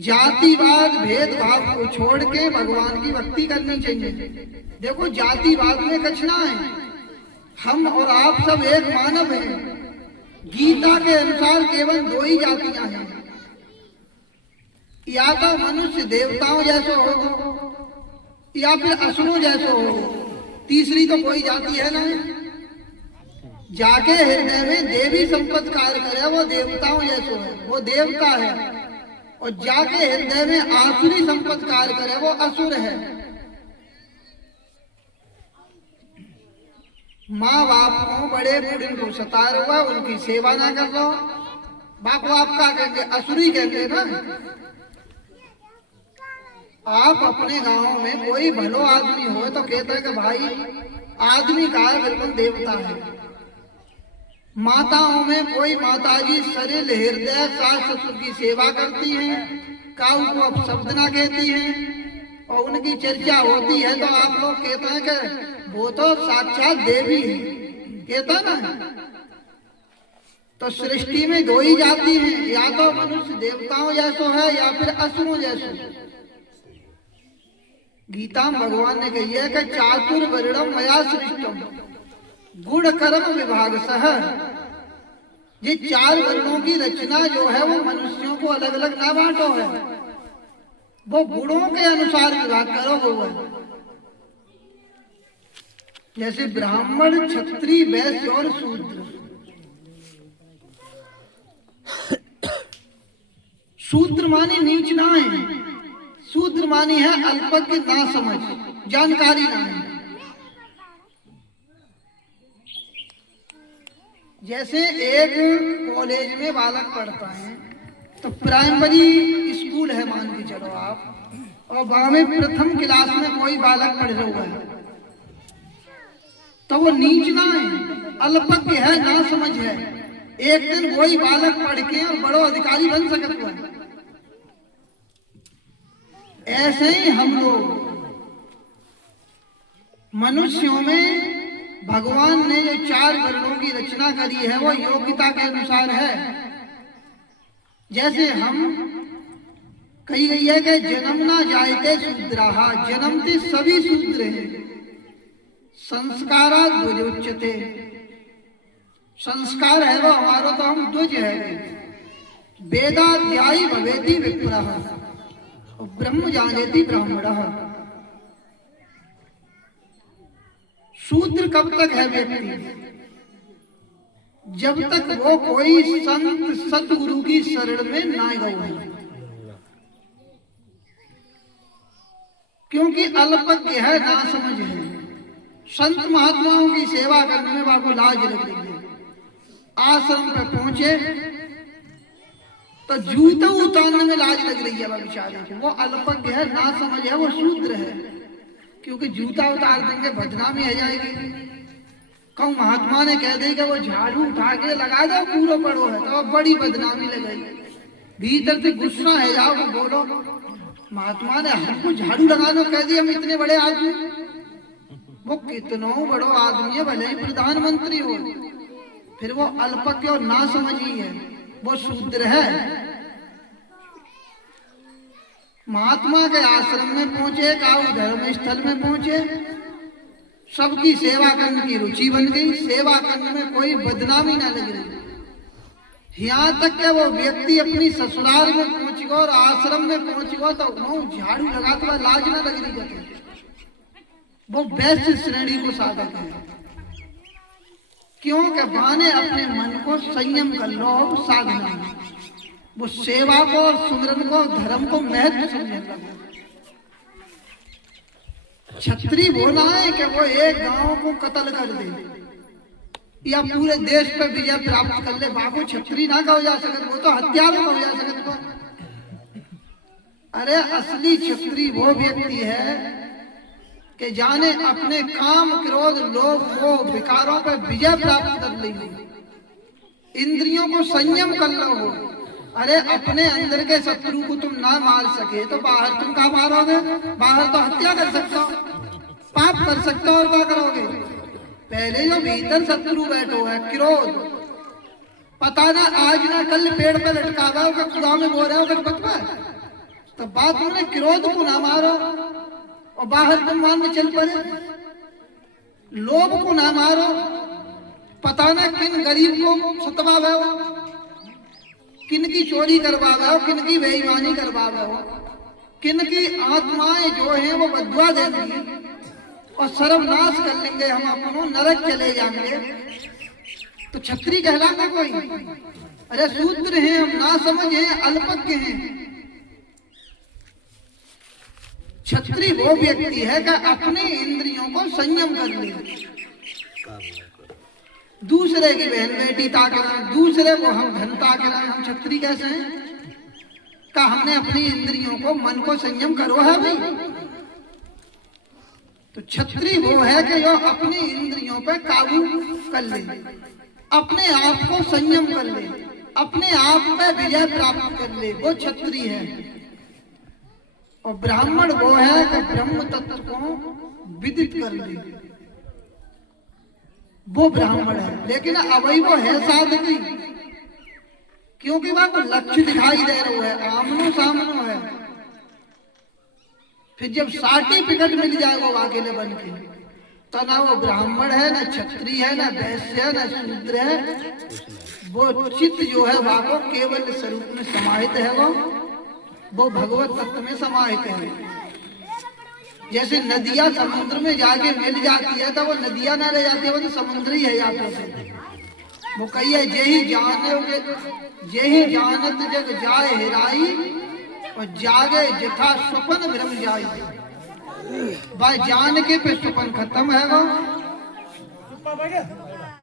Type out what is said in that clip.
जातिवाद भेदभाव को छोड़ के भगवान की भक्ति करनी चाहिए। देखो जातिवाद में कचना है, हम और आप सब एक मानव हैं। गीता के अनुसार केवल दो ही जातियां हैं, या तो मनुष्य देवताओं जैसे हो या फिर असुरों जैसे हो, तीसरी तो कोई जाति है नहीं। जाके हृदय में देवी संपत्ति कार्य करे वो देवताओं जैसे है, वो देवता है। और जाके हृदय में आसुरी संपत्ति कार्य करे वो असुर है। माँ बाप को बड़े बूढ़े को सता हुआ उनकी सेवा ना कर लो, बाप बाप का कहेंगे, असुरी कहेंगे ना। आप अपने गांव में कोई भलो आदमी हो तो कहते हैं कि भाई आदमी का है, बिल्कुल देवता है। माताओं में कोई माताजी सरल हृदय सास ससुर की सेवा करती हैं, काऊ को अपशब्द ना कहती हैं और उनकी चर्चा होती है तो आप लोग कहते हैं कि वो तो साक्षात देवी है, कहता ना। तो सृष्टि में दो ही जाति हैं, या तो मनुष्य देवताओं जैसो है या फिर असुरों जैसो। गीता में भगवान ने कही है कि चातुर्वर्णम मया सृष्टम गुण कर्म विभाग सह। ये चार वर्णों की रचना जो है वो मनुष्यों को अलग अलग ना बांटो है, वो गुणों के अनुसार विभाग करो हुआ है। जैसे ब्राह्मण क्षत्रिय वैश्य और शूद्र। शूद्र माने नीच ना है, शूद्र मानी है अल्पज्ञ ना समझ, जानकारी ना है। जैसे एक कॉलेज में बालक पढ़ता है तो प्राइमरी स्कूल है मान के चलो आप, और वहां में प्रथम क्लास में कोई बालक पढ़ रहा है तो वो नीच ना है, अल्पज्ञ है, ना समझ है। एक दिन वही बालक पढ़ के और बड़ो अधिकारी बन सकता है। ऐसे ही हम लोग मनुष्यों में भगवान ने जो चार वर्णों की रचना करी है वो योग्यता के अनुसार है। जैसे हम कही गई है कि जन्म ना जायते शूद्राहा, जन्मते सभी शूद्र हैं। संस्कारा ध्वजोच्यते, संस्कार है वो हमारा तो हम ध्वज है। वेदाध्यायी भवेति विप्रः और ब्रह्म जानेति ब्राह्मणः। शूद्र कब तक है व्यक्ति? जब तक वो कोई संत सतगुरु की शरण में ना गए, क्योंकि अल्पज्ञ है, ना समझ है। संत महात्माओं की सेवा करने में वाको लाज लग रही है। आश्रम पे पहुंचे तो जूते उतारने में लाज लग रही है वह बेचारे को। वो अल्पज्ञ है, ना समझ है, वो शूद्र है। क्योंकि जूता उतार देंगे बदनामी आ जाएगी। कहूँ महात्मा ने कह दी कि वो झाड़ू उठा के लगा दो पूरा पड़ो है तो बड़ी बदनामी लगाई। भीतर से गुस्सा है, जाओ बोलो महात्मा ने हमको झाड़ू लगाना कह दिया, हम इतने बड़े आदमी। वो कितनों बड़ो आदमी है, भले ही प्रधानमंत्री हो, फिर वो अल्पज्ञ और ना समझी है, वो शूद्र है। महात्मा के आश्रम में पहुंचे, काऊ धर्म स्थल में पहुंचे, सबकी सेवा करने की रुचि बन गई। सेवा करने में कोई बदनामी ना लग रही। यहाँ तक कि वो व्यक्ति अपनी ससुराल में पहुंच गया और आश्रम में पहुंच गया तो वो झाड़ू लगा तो लाज ना लग रही है। वो वैश्य श्रेणी को साधक है। क्योंकि बाने अपने मन को संयम कर लो, साधना वो सेवा को और सुमरन को धर्म को महत्व समझने लगे। क्षत्रिय बोला है कि वो एक गांव को कत्ल कर दे या पूरे देश पर विजय प्राप्त कर ले, बाबू क्षत्रिय ना कहा जा सकता, वो तो हत्यारा कहा जा सकता। अरे असली क्षत्रिय वो व्यक्ति है कि जाने अपने काम क्रोध लोभ को विकारों पर विजय प्राप्त कर ली, इंद्रियों को संयम कर लो। अरे अपने अंदर के शत्रु को तुम ना मार सके तो बाहर तुम कहाँ मारोगे? बाहर तो हत्या कर सकते हो, पाप कर सकते हो, और क्या करोगे? पहले जो भीतर शत्रु बैठो है क्रोध, पता ना आज ना कल पेड़ पे लटकावा होगा, खुदा में बोल रहा होगा पतवा। तो बात उन्होंने क्रोध को ना मारो और बाहर ब्रह्मांड में चल पड़े, लोभ को ना मारो, पता ना किन गरीब को सतवावे हो, किन की चोरी करवावे हो, किन की बेईमानी करवावे हो, किन की आत्माएं जो हैं वो बदुआ देंगी और सर्वनाश कर लेंगे, हम अपनों नरक चले जाएंगे। तो छत्री कहलाता कोई? अरे शूद्र हैं हम, ना समझ हैं, अल्पज्ञ हैं। छत्री वो व्यक्ति है कि अपने इंद्रियों को संयम कर ले, दूसरे की बहन बेटी ताक रहे, दूसरे को हम धन ताक रहे, हम छत्री कैसे हैं? का हमने अपनी इंद्रियों को, मन को संयम करो है भाई। तो छत्री वो है कि जो अपनी इंद्रियों पे काबू कर ले, अपने आप को संयम कर ले, अपने आप पे विजय प्राप्त कर ले, वो छत्री है। और ब्राह्मण वो है कि ब्रह्म तत्व को विदित कर ले, वो ब्राह्मण है। लेकिन अभी वो है साधकी, क्योंकि वहां को लक्ष्य दिखाई दे रहा है, आमनो सामनो है। फिर जब सर्टिफिकेट मिल जाएगा वो अकेले बन के, तो ना वो ब्राह्मण है, ना क्षत्रिय है, ना वैश्य है, ना शूद्र है। वो चित्त जो है वहां को केवल स्वरूप में समाहित है, वो भगवत तत्व में समाहित है। जैसे नदियां समुद्र में जाके मिल जाती है तो वो नदियां ना रह जाती है, वो तो समुद्र ही है यात्रा से। वो कही है यही जानोगे, यही जानत जग जाए हेराई और जागे जथा स्वपन भ्रम जाई। भाई जान के पे स्वपन खत्म है वो।